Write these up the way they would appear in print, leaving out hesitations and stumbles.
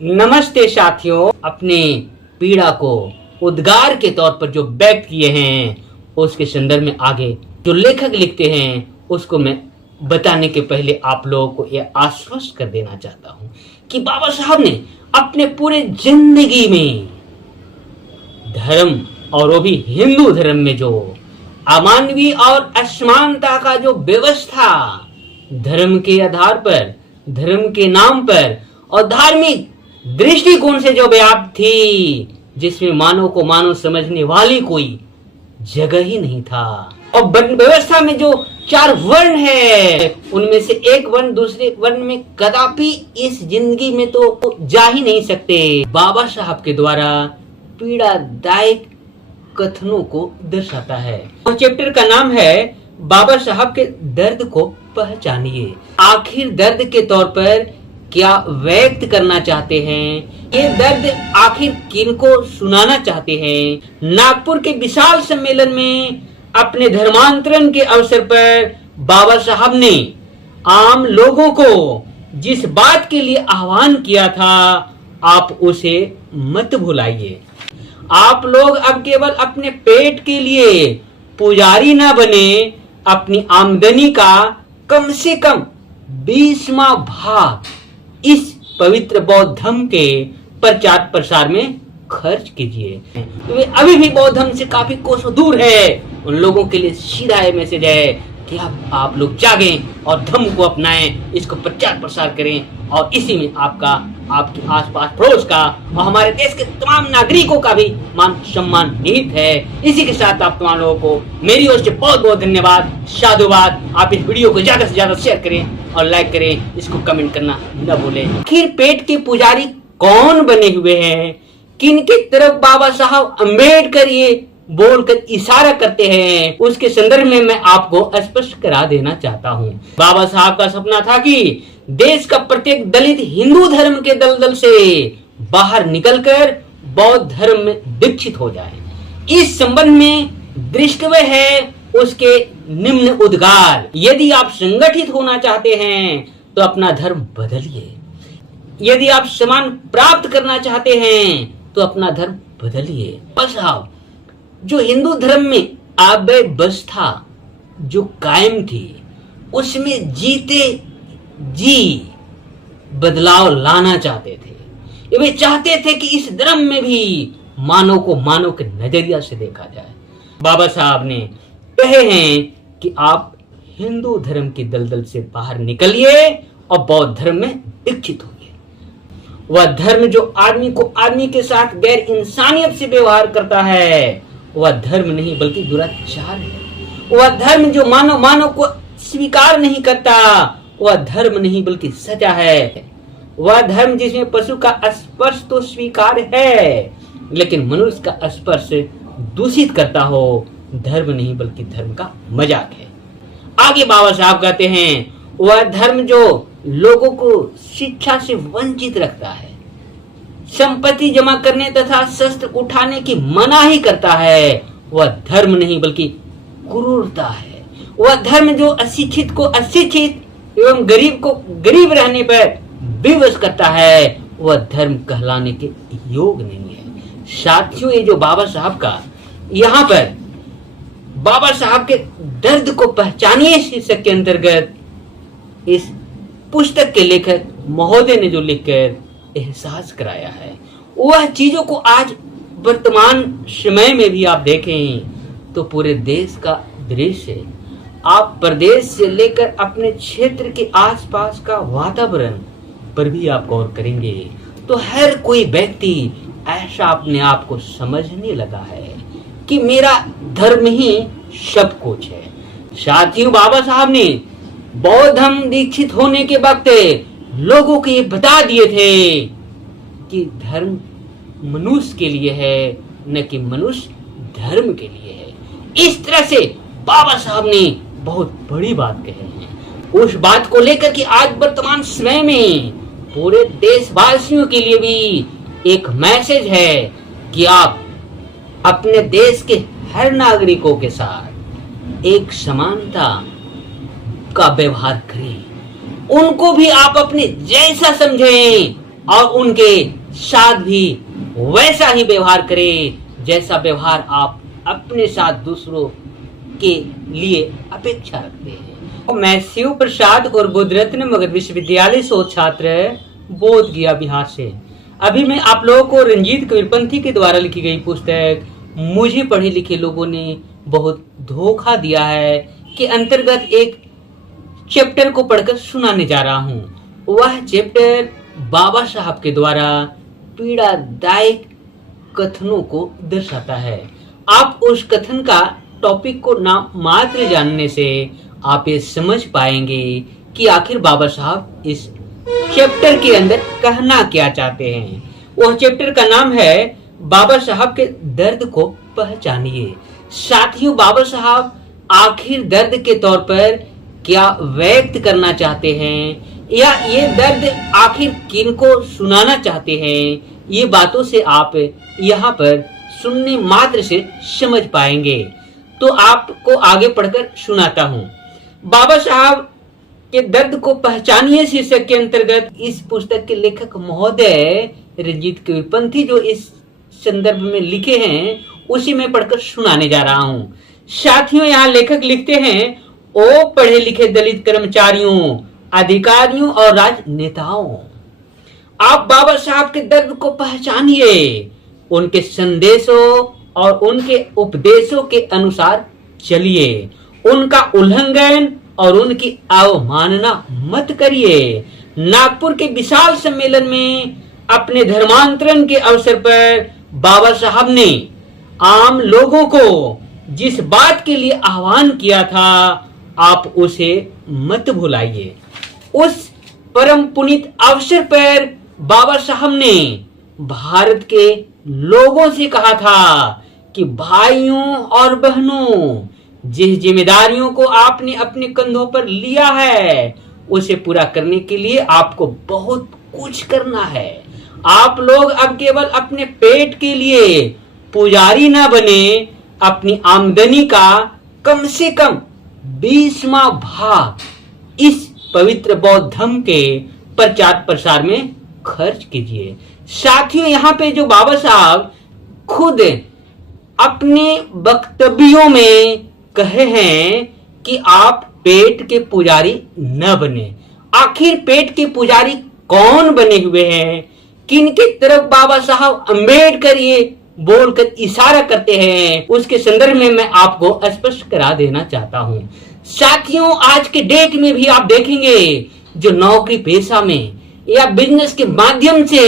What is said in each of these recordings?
नमस्ते साथियों, अपने पीड़ा को उद्गार के तौर पर जो व्यक्त किए हैं उसके संदर्भ में आगे जो लेखक लिखते हैं उसको मैं बताने के पहले आप लोगों को यह आश्वस्त कर देना चाहता हूं कि बाबा साहब ने अपने पूरे जिंदगी में धर्म और वो भी हिंदू धर्म में जो अमानवीय और असमानता का जो व्यवस्था धर्म के आधार पर, धर्म के नाम पर और धार्मिक दृष्टिकोण से जो व्याप्त थी, जिसमें मानव को मानव समझने वाली कोई जगह ही नहीं था। और व्यवस्था में जो 4 वर्ण है उनमें से एक वर्ण दूसरे वर्ण में कदापि इस जिंदगी में तो जा ही नहीं सकते। बाबा साहब के द्वारा पीड़ादायक कथनों को दर्शाता है। और चैप्टर का नाम है बाबा साहब के दर्द को पहचानिए। आखिर दर्द के तौर पर क्या व्यक्त करना चाहते हैं, ये दर्द आखिर किनको सुनाना चाहते हैं। नागपुर के विशाल सम्मेलन में अपने धर्मांतरण के अवसर पर बाबा साहब ने आम लोगों को जिस बात के लिए आह्वान किया था, आप उसे मत भुलाइए। आप लोग अब केवल अपने पेट के लिए पुजारी ना बने, अपनी आमदनी का कम से कम 20वां भाग इस पवित्र बौद्ध धर्म के प्रचार प्रसार में खर्च कीजिए। वे अभी भी बौद्ध धर्म से काफी कोसों दूर है। उन लोगों के लिए सीधा ये मैसेज है कि आप लोग जागें और धर्म को अपनाएं, इसको प्रचार प्रसार करें और इसी में आपके आसपास पड़ोस का और हमारे देश के तमाम नागरिकों का भी मान सम्मान निहित है। इसी के साथ आप तमाम लोगों को मेरी ओर से बहुत बहुत धन्यवाद, साधुवाद। आप इस वीडियो को ज्यादा से ज्यादा शेयर करें और लाइक करें, इसको कमेंट करना न भूलें। आखिर पेट के पुजारी कौन बने हुए हैं, किनकी तरफ बाबा साहब अम्बेडकर ये बोलकर इशारा करते हैं, उसके संदर्भ में मैं आपको स्पष्ट करा देना चाहता हूँ। बाबा साहब का सपना था कि देश का प्रत्येक दलित हिंदू धर्म के दलदल से बाहर निकलकर बौद्ध धर्म में दीक्षित हो जाए। इस संबंध में दृष्टव्य है उसके निम्न उद्गार। यदि आप संगठित होना चाहते हैं तो अपना धर्म बदलिए। यदि आप सम्मान प्राप्त करना चाहते हैं तो अपना धर्म बदलिए। बस आप जो हिंदू धर्म में अव्यवस्था जो कायम थी उसमें जीते जी बदलाव लाना चाहते थे। वे चाहते थे कि इस धर्म में भी मानव को मानव के नजरिया से देखा जाए। बाबा साहब ने कहे हैं कि आप हिंदू धर्म की दलदल से बाहर निकलिए और बौद्ध धर्म में दीक्षित होइए। वह धर्म जो आदमी को आदमी के साथ गैर इंसानियत से व्यवहार करता है वह धर्म नहीं बल्कि दुराचार है। वह धर्म जो मानव को स्वीकार नहीं करता वह धर्म नहीं बल्कि सजा है। वह धर्म जिसमें पशु का स्पर्श तो स्वीकार है लेकिन मनुष्य का स्पर्श दूषित करता हो धर्म नहीं बल्कि धर्म का मजाक है। आगे बाबा साहब कहते हैं वह धर्म जो लोगों को शिक्षा से वंचित रखता है, संपत्ति जमा करने तथा शस्त्र उठाने की मनाही करता है, वह धर्म नहीं बल्कि क्रूरता है। वह धर्म जो अशिक्षित को अशिक्षित एवं गरीब को गरीब रहने पर विवश करता है वह धर्म कहलाने के योग नहीं है। साथियों, ये जो बाबा साहब का यहाँ पर बाबा साहब के दर्द को पहचानिए शीर्षक के अंतर्गत इस पुस्तक के लेखक महोदय ने जो लिखकर एहसास कराया है वह चीजों को आज वर्तमान समय में भी आप देखें तो पूरे देश का दृश्य, आप प्रदेश से लेकर अपने क्षेत्र के आसपास का वातावरण पर भी आप गौर करेंगे तो हर कोई व्यक्ति ऐसा अपने आप को समझने लगा है कि मेरा धर्म ही सब कुछ है। साथियों, बाबा साहब ने बौद्ध धर्म दीक्षित होने के वक्त लोगों को ये बता दिए थे कि धर्म मनुष्य के लिए है न कि मनुष्य धर्म के लिए है। इस तरह से बाबा साहब ने बहुत बड़ी बात कही है। उस बात को लेकर कि आज वर्तमान समय में पूरे देशवासियों के लिए भी एक मैसेज है कि आप अपने देश के हर नागरिकों के साथ एक समानता का व्यवहार करें। उनको भी आप अपने जैसा समझें, और उनके साथ भी वैसा ही व्यवहार करें जैसा व्यवहार आप अपने साथ दूसरों के लिए अपेक्षा रखते हैं। मैं शिव प्रसाद और बुद्ध रत्न मगध विश्वविद्यालय शोध छात्र बोध गया बिहार से। अभी मैं आप लोगों को रंजीत कबीरपंथी के द्वारा लिखी गई पुस्तक मुझे पढ़े लिखे लोगों ने बहुत धोखा दिया है के अंतर्गत एक चैप्टर को पढ़कर सुनाने जा रहा हूँ। वह चैप्टर बाबा साहब के द्वारा पीड़ादायक कथनों को दर्शाता है। आप उस कथन का टॉपिक को नाम मात्र जानने से आप ये समझ पाएंगे कि आखिर बाबा साहब इस चैप्टर के अंदर कहना क्या चाहते हैं। वह चैप्टर का नाम है बाबा साहब के दर्द को पहचानिए। साथियों, बाबा साहब आखिर दर्द के तौर पर क्या व्यक्त करना चाहते हैं या ये दर्द आखिर किनको सुनाना चाहते हैं, ये बातों से आप यहाँ पर सुनने मात्र से समझ पाएंगे। तो आपको आगे पढ़कर सुनाता हूँ। बाबा साहब के दर्द को पहचानिए शीर्षक के अंतर्गत इस पुस्तक के लेखक महोदय रंजीत कबीरपंथी जो इस संदर्भ में लिखे हैं उसी में पढ़कर सुनाने जा रहा हूँ। साथियों, यहाँ लेखक लिखते हैं, ओ पढ़े लिखे दलित कर्मचारियों, अधिकारियों और राजनेताओं, आप बाबा साहब के दर्द को पहचानिए। उनके संदेशों और उनके उपदेशों के अनुसार चलिए। उनका उल्लंघन और उनकी अवमानना मत करिए। नागपुर के विशाल सम्मेलन में अपने धर्मांतरण के अवसर पर बाबा साहब ने आम लोगों को जिस बात के लिए आह्वान किया था आप उसे मत भुलाइए। उस परम पुनीत अवसर पर बाबा साहब ने भारत के लोगों से कहा था कि भाइयों और बहनों, जिस जिम्मेदारियों को आपने अपने कंधों पर लिया है उसे पूरा करने के लिए आपको बहुत कुछ करना है। आप लोग अब केवल अपने पेट के लिए पुजारी ना बने, अपनी आमदनी का कम से कम 20वां भाग इस पवित्र बौद्ध धर्म के प्रचार प्रसार में खर्च कीजिए। साथियों, यहाँ पे जो बाबा साहब खुद अपने वक्तव्यों में कहे हैं कि आप पेट के पुजारी न बने। आखिर पेट के पुजारी कौन बने हुए हैं, किनके तरफ बाबा साहब अम्बेडकर ये बोलकर इशारा करते हैं, उसके संदर्भ में मैं आपको स्पष्ट करा देना चाहता हूं। साथियों, आज के डेट में भी आप देखेंगे जो नौकरी पेशा में या बिजनेस के माध्यम से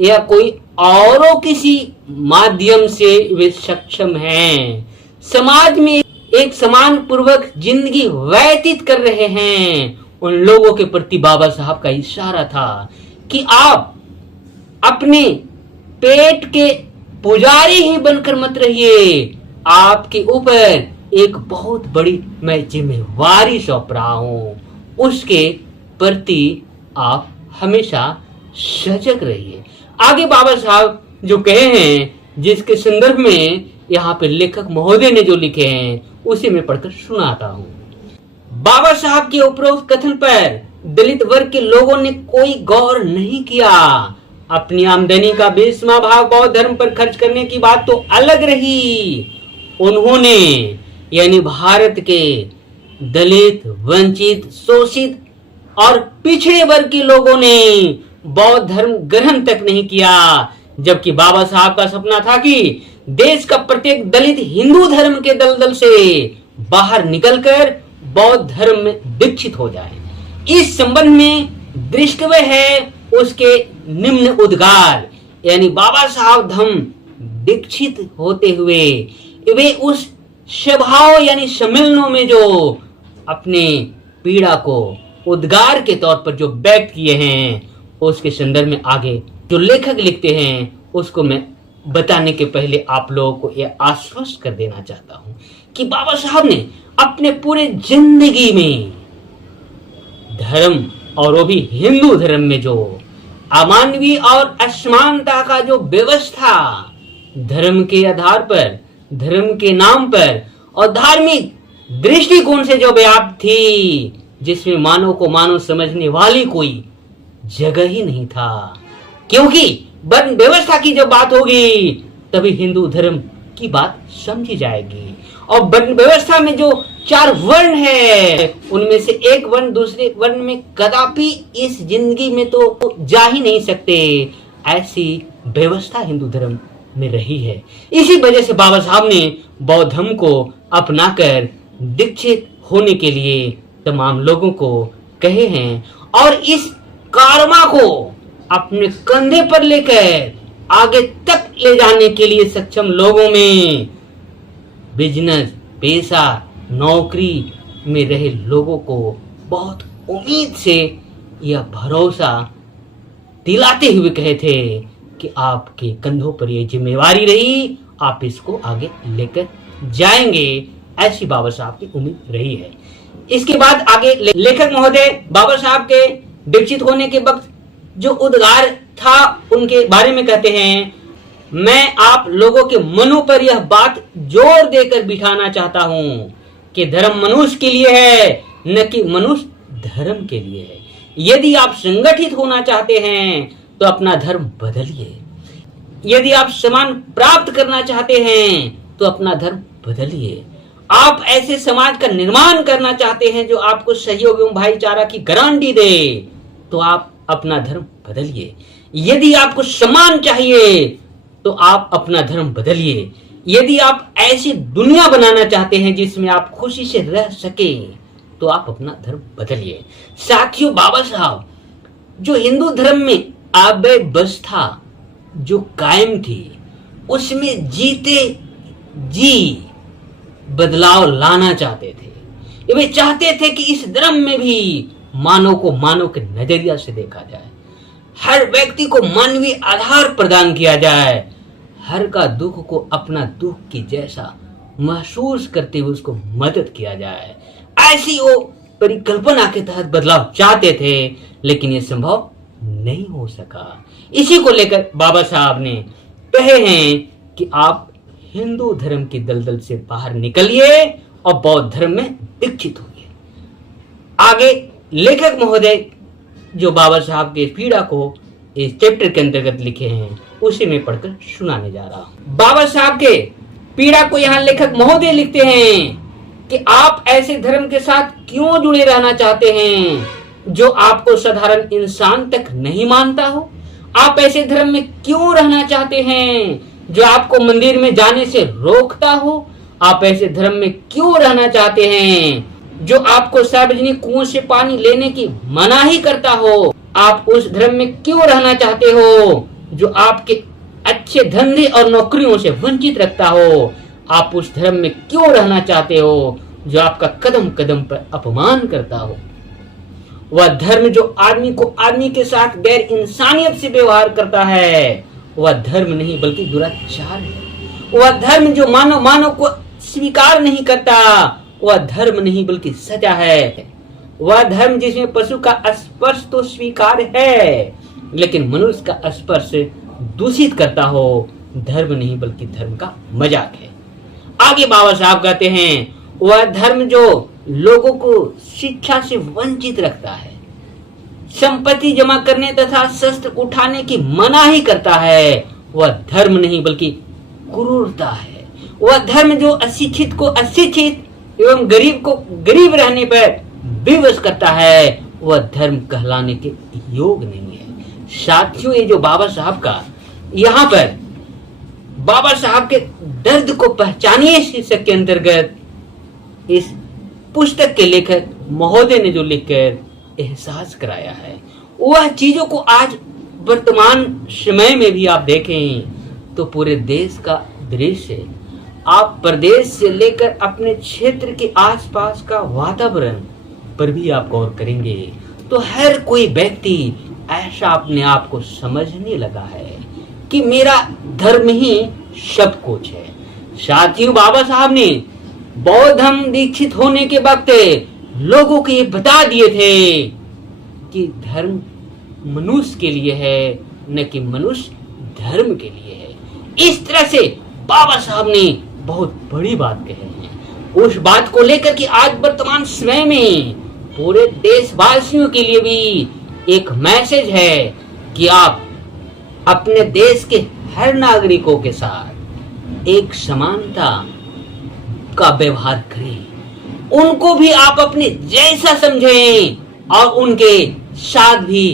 या कोई औरों किसी माध्यम से वे सक्षम हैं, समाज में एक समान पूर्वक जिंदगी व्यतीत कर रहे हैं, उन लोगों के प्रति बाबा साहब का इशारा था कि आप अपने पेट के पुजारी ही बनकर मत रहिए। आपके ऊपर एक बहुत बड़ी मैं जिम्मेवारी सौंप रहा हूं, उसके प्रति आप हमेशा सजग रहिए। आगे बाबा साहब जो कहे हैं, जिसके संदर्भ में यहाँ पे लेखक महोदय ने जो लिखे हैं उसे मैं पढ़कर सुनाता हूँ। बाबा साहब के उपरोक्त कथन पर दलित वर्ग के लोगों ने कोई गौर नहीं किया। अपनी आमदनी का 20वां भाग बौद्ध धर्म पर खर्च करने की बात तो अलग रही, उन्होंने यानी भारत के दलित, वंचित, शोषित और पिछड़े वर्ग के लोगों ने बौद्ध धर्म ग्रहण तक नहीं किया, जबकि बाबा साहब का सपना था कि देश का प्रत्येक दलित हिंदू धर्म के दलदल से बाहर निकलकर बौद्ध धर्म में दीक्षित हो जाए। इस संबंध में दृष्टव्य है उसके निम्न उद्गार, यानी बाबा साहब धम्म दीक्षित होते हुए वे उस सभाओं यानी सम्मेलनों में जो अपने पीड़ा को उद्गार के तौर पर जो व्यक्त किए हैं उसके संदर्भ में आगे जो लेखक लिखते हैं उसको मैं बताने के पहले आप लोगों को यह आश्वस्त कर देना चाहता हूं कि बाबा साहब ने अपने पूरे जिंदगी में धर्म और वो भी हिंदू धर्म में जो अमानवीय और असमानता का जो व्यवस्था धर्म के आधार पर, धर्म के नाम पर और धार्मिक दृष्टिकोण से जो व्याप्त थी, जिसमें मानव को मानव समझने वाली कोई जगह ही नहीं था, क्योंकि वर्ण व्यवस्था की जब बात होगी तभी हिंदू धर्म की बात समझी जाएगी। और वर्ण व्यवस्था में जो 4 वर्ण है उनमें से एक वर्ण दूसरे वर्ण में कदापि इस जिंदगी में तो जा ही नहीं सकते, ऐसी व्यवस्था हिंदू धर्म में रही है। इसी वजह से बाबा साहब ने बौद्ध धर्म को अपनाकर दीक्षित होने के लिए तमाम लोगों को कहे हैं और इस कारवा को अपने कंधे पर लेकर आगे तक ले जाने के लिए सक्षम लोगों में बिजनेस, पेशा, नौकरी में रहे लोगों को बहुत उम्मीद से यह भरोसा दिलाते हुए कहे थे कि आपके कंधों पर यह जिम्मेवारी रही, आप इसको आगे लेकर जाएंगे, ऐसी बाबा साहब की उम्मीद रही है। इसके बाद आगे लेखक महोदय बाबा साहब के दीक्षित होने के वक्त जो उद्गार था उनके बारे में कहते हैं, मैं आप लोगों के मनों पर यह बात जोर देकर बिठाना चाहता हूं कि धर्म मनुष्य के लिए है, न कि मनुष्य धर्म के लिए है। यदि आप संगठित होना चाहते हैं तो अपना धर्म बदलिए, यदि आप सम्मान प्राप्त करना चाहते हैं तो अपना धर्म बदलिए, आप ऐसे समाज का निर्माण करना चाहते हैं जो आपको सहयोग एवं भाईचारा की गारंटी दे तो आप अपना धर्म बदलिए, यदि आपको सम्मान चाहिए तो आप अपना धर्म बदलिए, यदि आप ऐसी दुनिया बनाना चाहते हैं जिसमें आप खुशी से रह सके तो आप अपना धर्म बदलिए। साथियों, बाबा साहब जो हिंदू धर्म में अव्यवस्था जो कायम थी उसमें जीते जी बदलाव लाना चाहते थे। वे चाहते थे कि इस धर्म में भी मानव को मानव के नजरिया से देखा जाए, हर व्यक्ति को मानवीय आधार प्रदान किया जाए, हर का दुख को अपना दुख की जैसा महसूस करते हुए उसको मदद किया जाए, ऐसी वो परिकल्पना के तहत बदलाव चाहते थे, लेकिन ये संभव नहीं हो सका। इसी को लेकर बाबा साहब ने कहे हैं कि आप हिंदू धर्म की दलदल से बाहर निकलिए और बौद्ध धर्म में दीक्षित होइए। आगे लेखक महोदय जो बाबा साहब के पीड़ा को इस चैप्टर के अंतर्गत लिखे हैं उसे मैं पढ़कर सुनाने जा रहा हूं। बाबा साहब के पीड़ा को यहाँ लेखक महोदय लिखते हैं कि आप ऐसे धर्म के साथ क्यों जुड़े रहना चाहते हैं जो आपको साधारण इंसान तक नहीं मानता हो। आप ऐसे धर्म में क्यों रहना चाहते हैं जो आपको मंदिर में जाने से रोकता हो। आप ऐसे धर्म में क्यों रहना चाहते हैं जो आपको सार्वजनिक कुओं से पानी लेने की मनाही करता हो। आप उस धर्म में क्यों रहना चाहते हो जो आपके अच्छे धंधे और नौकरियों से वंचित रखता हो। आप उस धर्म में क्यों रहना चाहते हो जो आपका कदम कदम पर अपमान करता हो। वह धर्म जो आदमी को आदमी के साथ गैर इंसानियत से व्यवहार करता है वह धर्म नहीं बल्कि दुराचार है। वह धर्म जो मानव मानव को स्वीकार नहीं करता वह धर्म नहीं बल्कि सजा है। वह धर्म जिसमें पशु का स्पर्श तो स्वीकार है लेकिन मनुष्य का स्पर्श दूषित करता हो धर्म नहीं बल्कि धर्म का मजाक है। आगे बाबा साहब कहते हैं वह धर्म जो लोगों को शिक्षा से वंचित रखता है, संपत्ति जमा करने तथा शस्त्र उठाने की मनाही करता है वह धर्म नहीं बल्कि क्रूरता है। वह धर्म जो अशिक्षित को अशिक्षित एवं गरीब को गरीब रहने पर विवश करता है वह धर्म कहलाने के योग नहीं है। साथियों, ये जो बाबा साहब का यहाँ पर बाबा साहब के दर्द को पहचानिए शीर्षक के अंतर्गत इस पुस्तक के लेखक महोदय ने जो लिखकर एहसास कराया है वह चीजों को आज वर्तमान समय में भी आप देखें तो पूरे देश का दृश्य, आप प्रदेश से लेकर अपने क्षेत्र के आसपास का वातावरण पर भी आप गौर करेंगे तो हर कोई व्यक्ति ऐसा अपने आप को समझने लगा है कि मेरा धर्म ही सब कुछ है। साथियों, बाबा साहब ने बौद्ध धर्म दीक्षित होने के वक्त लोगों को ये बता दिए थे कि धर्म मनुष्य के लिए है न कि मनुष्य धर्म के लिए है। इस तरह से बाबा साहब ने बहुत बड़ी बात कही है। उस बात को लेकर कि आज वर्तमान समय में पूरे देशवासियों के लिए भी एक मैसेज है कि आप अपने देश के हर नागरिकों के साथ एक समानता का व्यवहार करें। उनको भी आप अपने जैसा समझें और उनके साथ भी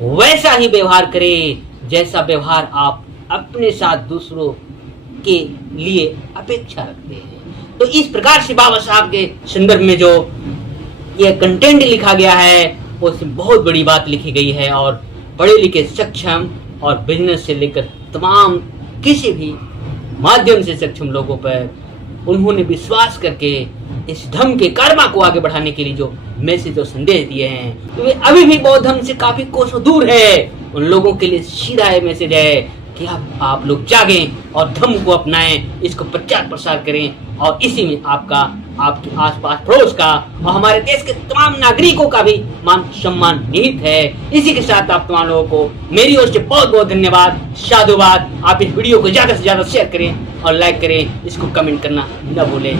वैसा ही व्यवहार करें जैसा व्यवहार आप अपने साथ दूसरों के लिए अपेक्षा रखते हैं। तो इस प्रकार से बाबा साहब के संदर्भ में जो यह कंटेंट लिखा गया है उसमें बहुत बड़ी बात लिखी गई है और पढ़े लिखे सक्षम और बिजनेस से लेकर तमाम किसी भी माध्यम से सक्षम लोगों पर उन्होंने विश्वास करके इस धर्म के कर्मा को आगे बढ़ाने के लिए जो मैसेज और संदेश दिए हैं, तो वे अभी भी बौद्ध धर्म से काफी कोसों दूर है। उन लोगों के लिए सीधा ये मैसेज है कि आप लोग जागें और धर्म को अपनाएं, इसको प्रचार प्रसार करें और इसी में आपके आसपास पड़ोस का और हमारे देश के तमाम नागरिकों का भी मान सम्मान निहित है। इसी के साथ आप तमाम लोगों को मेरी ओर से बहुत बहुत धन्यवाद, साधुवाद। आप इस वीडियो को ज्यादा से ज्यादा शेयर करें और लाइक करें, इसको कमेंट करना न भूलें।